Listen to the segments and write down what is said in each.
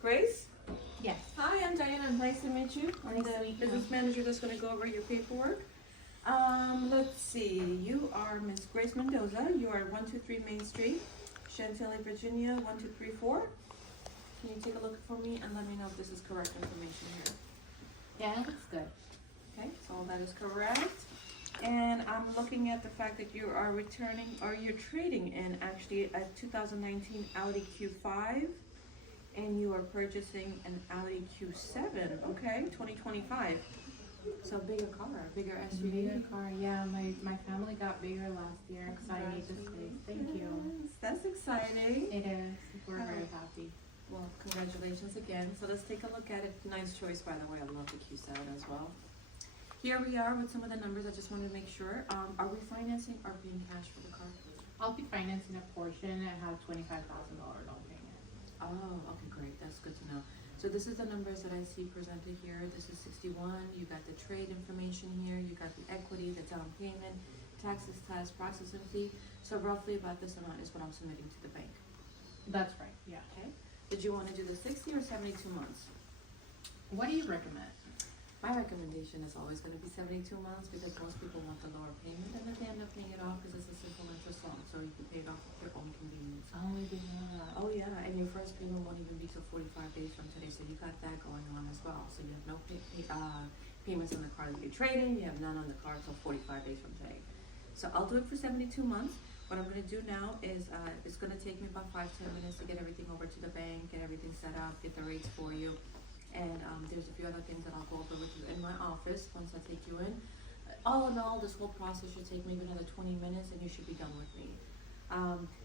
Grace? Yes. Hi, I'm Diana. I'm nice to meet you. I'm Nice the to meet you. business manager that's going to go over your paperwork. Let's see. You are Miss Grace Mendoza. You are 123 Main Street, Chantilly, Virginia, 1234. Can you take a look for me and let me know if this is correct information here? Yeah, that's good. Okay, so all that is correct. And I'm looking at the fact that you are returning, or you're trading in actually a 2019 Audi Q5, and you are purchasing an Audi Q7, okay, 2025. So a bigger car, a bigger SUV. Bigger car, yeah. My family got bigger last year because I need the space. Thank you. Yes, that's exciting. It is. We're very happy. Well, congratulations again. So let's take a look at it. Nice choice, by the way. I love the Q7 as well. Here we are with some of the numbers. I just wanted to make sure. Are we financing or paying cash for the car? I'll be financing a portion and have $25,000 down payment. Oh, okay, great. That's good to know. So this is the numbers that I see presented here. This is 61. You got the trade information here. You got the equity, the down payment, taxes, tax, processing fee. So roughly about this amount is what I'm submitting to the bank. That's right. Yeah. Okay. Did you want to do the 60 or 72 months? What do you recommend? My recommendation is always going to be 72 months because most people want the lower payment and then they end up paying it off because it's a simple interest loan. So you can pay it off at your own convenience. Oh, we did not. Oh yeah, and your first payment won't even be till 45 days from today, so you got that going on as well. So you have no payments on the car that you're trading, you have none on the car till 45 days from today. So I'll do it for 72 months. What I'm gonna do now is, it's gonna take me about 5-10 minutes to get everything over to the bank, get everything set up, get the rates for you. And there's a few other things that I'll go over with you in my office once I take you in. All in all, this whole process should take maybe another 20 minutes and you should be done with me.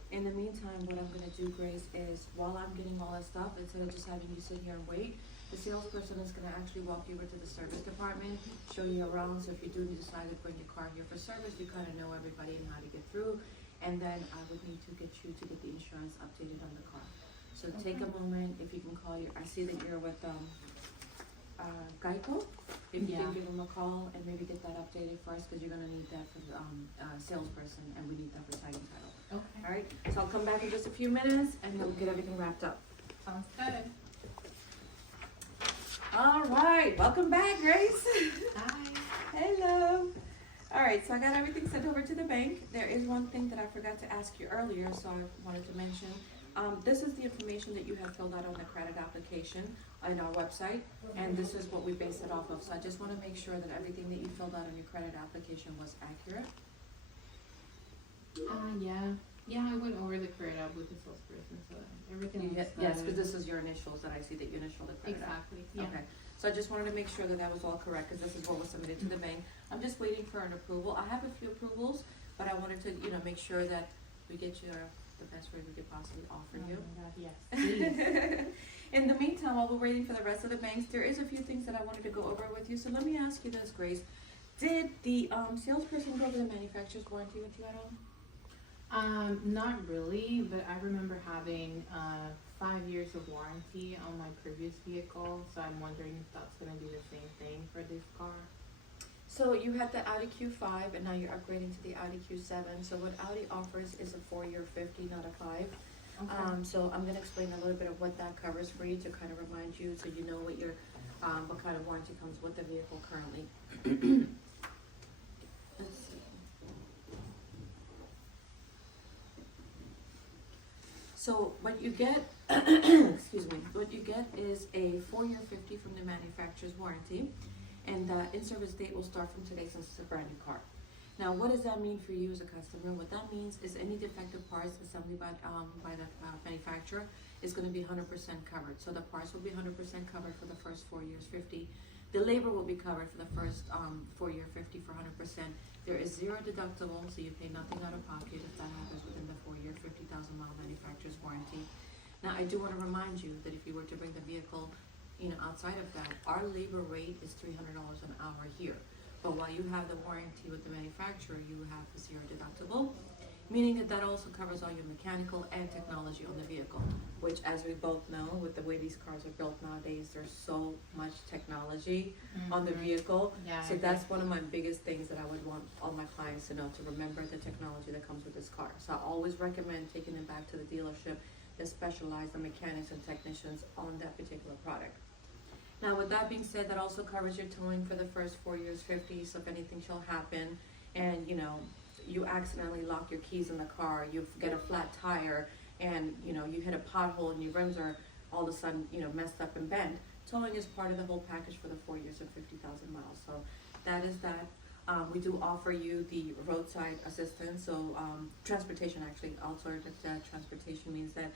In the meantime, what I'm gonna do, Grace, is while I'm getting all that stuff, instead of just having you sit here and wait, the salesperson is gonna actually walk you over to the service department, show you around, so if you do decide to bring your car here for service, you kinda know everybody and how to get through. And then I would need to get you to get the insurance updated on the car. So take a moment, if you can call your, I see that you're with, Geico. If you can give them a call and maybe get that updated first, cause you're gonna need that for the, salesperson, and we need that for tag and title. Okay. Alright, so I'll come back in just a few minutes and we'll get everything wrapped up. Sounds good. Alright, welcome back, Grace. Hi. Hello. Alright, so I got everything sent over to the bank. There is one thing that I forgot to ask you earlier, so I wanted to mention. This is the information that you have filled out on the credit application on our website, and this is what we base it off of. So I just want to make sure that everything that you filled out on your credit application was accurate. Yeah, I went over the credit up with the salesperson, so everything was Yes, because this is your initials that I see that you initialed the credit app. Exactly, yeah. Okay, so I just wanted to make sure that that was all correct, because this is what was submitted to the bank. I'm just waiting for an approval. I have a few approvals, but I wanted to, make sure that we get you the best rate we could possibly offer you. Oh my God, yes, please. In the meantime, while we're waiting for the rest of the banks, there is a few things that I wanted to go over with you. So let me ask you this, Grace. Did the salesperson go over the manufacturer's warranty with you at all? Not really, but I remember having 5 years of warranty on my previous vehicle, so I'm wondering if that's gonna be the same thing for this car. So you had the Audi Q5 and now you're upgrading to the Audi Q7. So what Audi offers is a 4-year 50, not a 5. Okay. So I'm gonna explain a little bit of what that covers for you to kind of remind you, so you know what your, what kind of warranty comes with the vehicle currently. Let's see. So what you get, excuse me, what you get is a 4-year 50 from the manufacturer's warranty, and the in-service date will start from today since it's a brand new car. Now, what does that mean for you as a customer? What that means is any defective parts assembled by the manufacturer is going to be 100% covered. So the parts will be 100% covered for the first 4 years, 50. The labor will be covered for the first 4-year, 50 for 100%. There is 0 deductible, so you pay nothing out of pocket if that happens within the 4-year, 50,000-mile manufacturer's warranty. Now, I do want to remind you that if you were to bring the vehicle, outside of that, our labor rate is $300 an hour here. But while you have the warranty with the manufacturer, you have the 0 deductible, meaning that also covers all your mechanical and technology on the vehicle, which, as we both know, with the way these cars are built nowadays, there's so much technology on the vehicle. Yeah, So that's one of my biggest things that I would want all my clients to know, to remember the technology that comes with this car. So I always recommend taking them back to the dealership that specialize, the mechanics and technicians on that particular product. Now, with that being said, that also covers your towing for the first 4 years, 50. So if anything shall happen, and you accidentally lock your keys in the car, you get a flat tire, and you hit a pothole and your rims are all of a sudden messed up and bent. Towing is part of the whole package for the 4 years and 50,000 miles. So that is that. We do offer you the roadside assistance. So transportation, actually, alternative transportation means that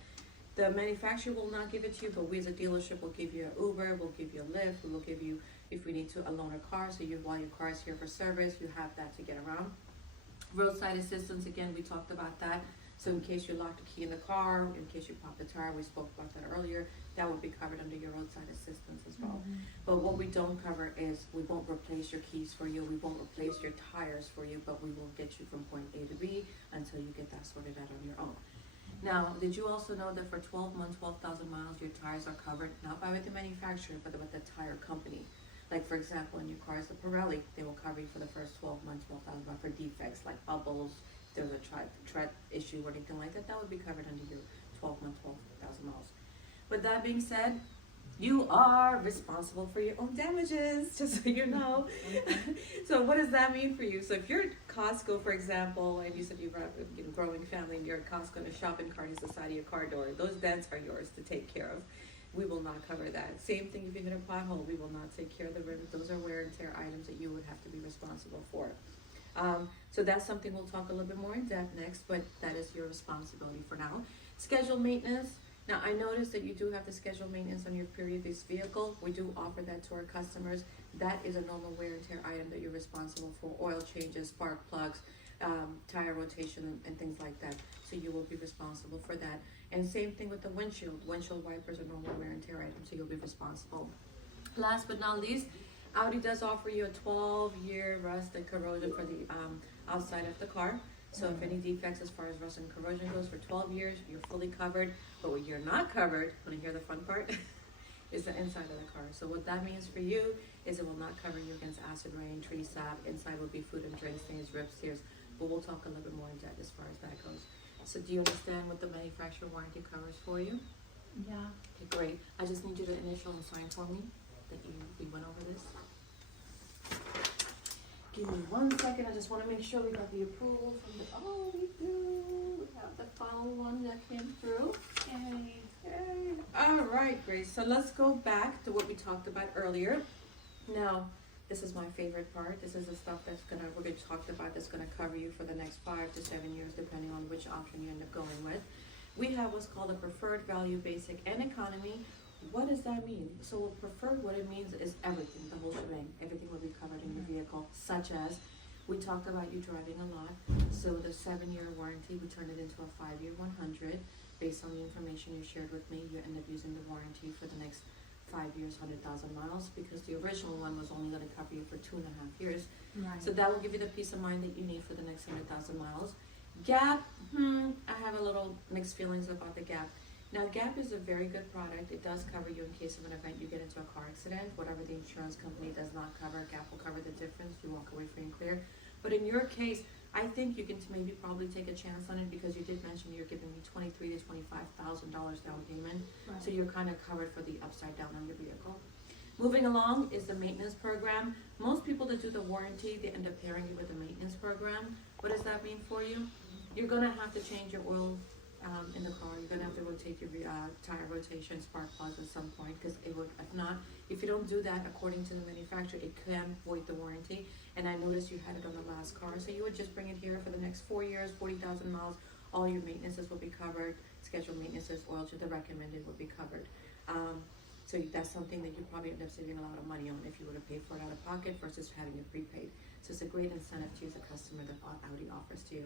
the manufacturer will not give it to you, but we as a dealership will give you an Uber, we'll give you a Lyft, we will give you, if we need to, a loaner car, so while your car is here for service, you have that to get around. Roadside assistance, again, we talked about that. So in case you locked a key in the car, in case you popped the tire, we spoke about that earlier, that would be covered under your roadside assistance as well. But what we don't cover is, we won't replace your keys for you, we won't replace your tires for you, but we will get you from point A to B until you get that sorted out on your own. Now, did you also know that for 12 months, 12,000 miles, your tires are covered, not by the manufacturer, but with the tire company? Like, for example, in your car is the Pirelli, they will cover you for the first 12 months, 12,000 miles for defects like bubbles, if there's a tread issue or anything like that, that would be covered under your 12 months, 12,000 miles. With that being said, you are responsible for your own damages, just so you know. So what does that mean for you? So if you're at Costco, for example, and you said you've got a growing family and you're at Costco and a shopping cart is the side of your car door, those dents are yours to take care of. We will not cover that. Same thing if you hit a pothole, we will not take care of the rims. Those are wear and tear items that you would have to be responsible for. So that's something we'll talk a little bit more in depth next, but that is your responsibility for now. Scheduled maintenance. Now, I noticed that you do have to schedule maintenance on your previous vehicle. We do offer that to our customers. That is a normal wear and tear item that you're responsible for. Oil changes, spark plugs, tire rotation, and things like that. So you will be responsible for that. And same thing with the windshield. Windshield wipers are normal wear and tear items, so you'll be responsible. Last but not least, Audi does offer you a 12-year rust and corrosion for the outside of the car. So if any defects as far as rust and corrosion goes, for 12 years, you're fully covered. But what you're not covered, want to hear the fun part, is the inside of the car. So what that means for you is it will not cover you against acid rain, tree sap. Inside will be food and drink stains, rips, tears. But we'll talk a little bit more in depth as far as that goes. So do you understand what the manufacturer warranty covers for you? Yeah. Okay, great. I just need you to initial and sign for me that we went over this. Give me 1 second. I just want to make sure we got the approval from the. Oh, we do. We have the final one that came through. Yay! Yay! All right, Grace. So let's go back to what we talked about earlier. Now, this is my favorite part. This is the stuff we're gonna talk about that's gonna cover you for the next 5 to 7 years, depending on which option you end up going with. We have what's called a preferred value, basic, and economy. What does that mean? So preferred, what it means is everything, the whole shebang. Everything will be covered in your vehicle, such as, we talked about you driving a lot. So the 7-year warranty, we turn it into a 5-year 100. Based on the information you shared with me, you end up using the warranty for the next 5 years, 100,000 miles, because the original one was only gonna cover you for 2.5 years. Right. So that will give you the peace of mind that you need for the next 100,000 miles. Gap, I have a little mixed feelings about the Gap. Now, Gap is a very good product. It does cover you in case of an event you get into a car accident. Whatever the insurance company does not cover, Gap will cover the difference. You walk away free and clear. But in your case, I think you can maybe probably take a chance on it, because you did mention you're giving me $23,000 to $25,000 down payment. Right. So you're kind of covered for the upside down on your vehicle. Moving along is the maintenance program. Most people that do the warranty, they end up pairing you with the maintenance program. What does that mean for you? You're gonna have to change your oil in the car. You're gonna have to rotate your tire rotation, spark plugs at some point, because it would, if not, if you don't do that according to the manufacturer, it can void the warranty. And I noticed you had it on the last car, so you would just bring it here for the next 4 years, 40,000 miles. All your maintenances will be covered. Scheduled maintenances, oil to the recommended will be covered. So that's something that you probably end up saving a lot of money on if you were to pay for it out of pocket versus having it prepaid. So it's a great incentive to use a customer that Audi offers to you.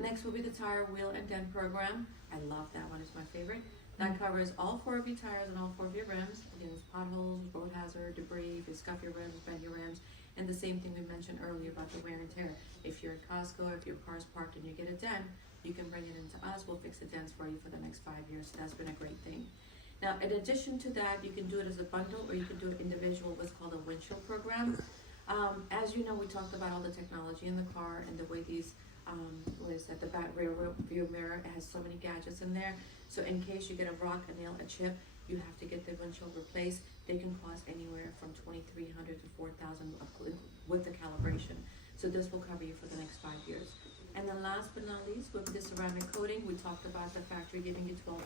Next will be the tire, wheel, and dent program. I love that one, it's my favorite. That covers all 4 of your tires and all 4 of your rims against potholes, road hazard, debris, if you scuff your rims, bend your rims. And the same thing we mentioned earlier about the wear and tear. If you're at Costco, if your car's parked and you get a dent, you can bring it into us, we'll fix the dents for you for the next 5 years. So that's been a great thing. Now, in addition to that, you can do it as a bundle, or you can do it individual, what's called a windshield program. As you know, we talked about all the technology in the car and the way these what is that, the back rear view mirror, it has so many gadgets in there. So in case you get a rock, a nail, a chip, you have to get the windshield replaced. They can cost anywhere from $2,300 to $4,000 with the calibration. So this will cover you for the next 5 years. And then last but not least, with the ceramic coating, we talked about the factory giving you 12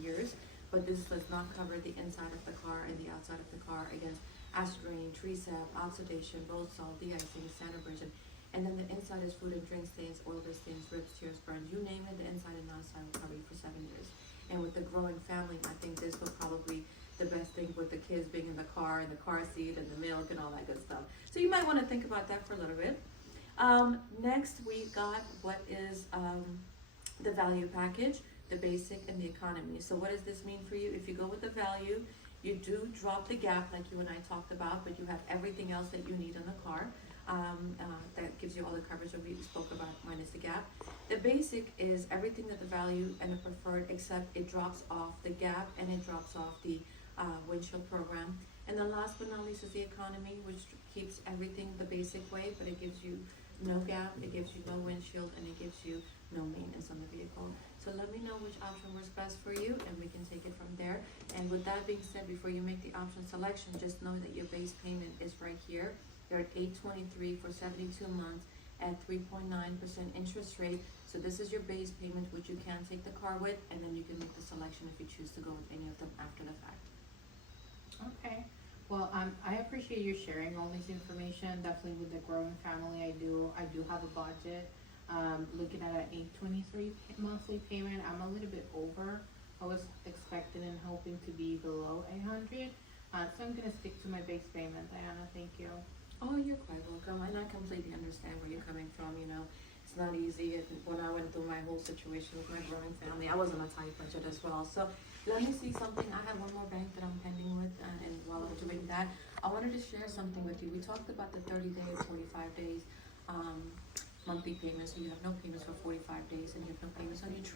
years, but this does not cover the inside of the car and the outside of the car against acid rain, tree sap, oxidation, road salt, de-icing, sand abrasion. And then the inside is food and drink stains, oil-based stains, rips, tears, burns, you name it, the inside and outside will cover you for 7 years. And with the growing family, I think this will probably the best thing with the kids being in the car and the car seat and the milk and all that good stuff. So you might want to think about that for a little bit. Next we got what is the value package, the basic and the economy. So what does this mean for you? If you go with the value, you do drop the gap like you and I talked about, but you have everything else that you need in the car. That gives you all the coverage that we spoke about minus the gap. The basic is everything that the value and the preferred, except it drops off the gap and it drops off the windshield program. And then last but not least is the economy, which keeps everything the basic way, but it gives you no gap, it gives you no windshield, and it gives you no maintenance on the vehicle. So let me know which option works best for you, and we can take it from there. And with that being said, before you make the option selection, just know that your base payment is right here. You're at $823 for 72 months at 3.9% interest rate. So this is your base payment, which you can take the car with, and then you can make the selection if you choose to go with any of them after the fact. Okay. Well, I appreciate you sharing all this information. Definitely with the growing family, I do have a budget. Looking at an $823 monthly payment, I'm a little bit over. I was expecting and hoping to be below $800. So I'm gonna stick to my base payment, Diana. Thank you. Oh, you're quite welcome, and I completely understand where you're coming from, you know. It's not easy, and when I went through my whole situation with my growing family, I was on a tight budget as well. So let me see something. I have one more bank that I'm pending with, and while I'm doing that, I wanted to share something with you. We talked about the 30-day, 45 days monthly payments, so you have no payments for 45 days, and you have no payments on your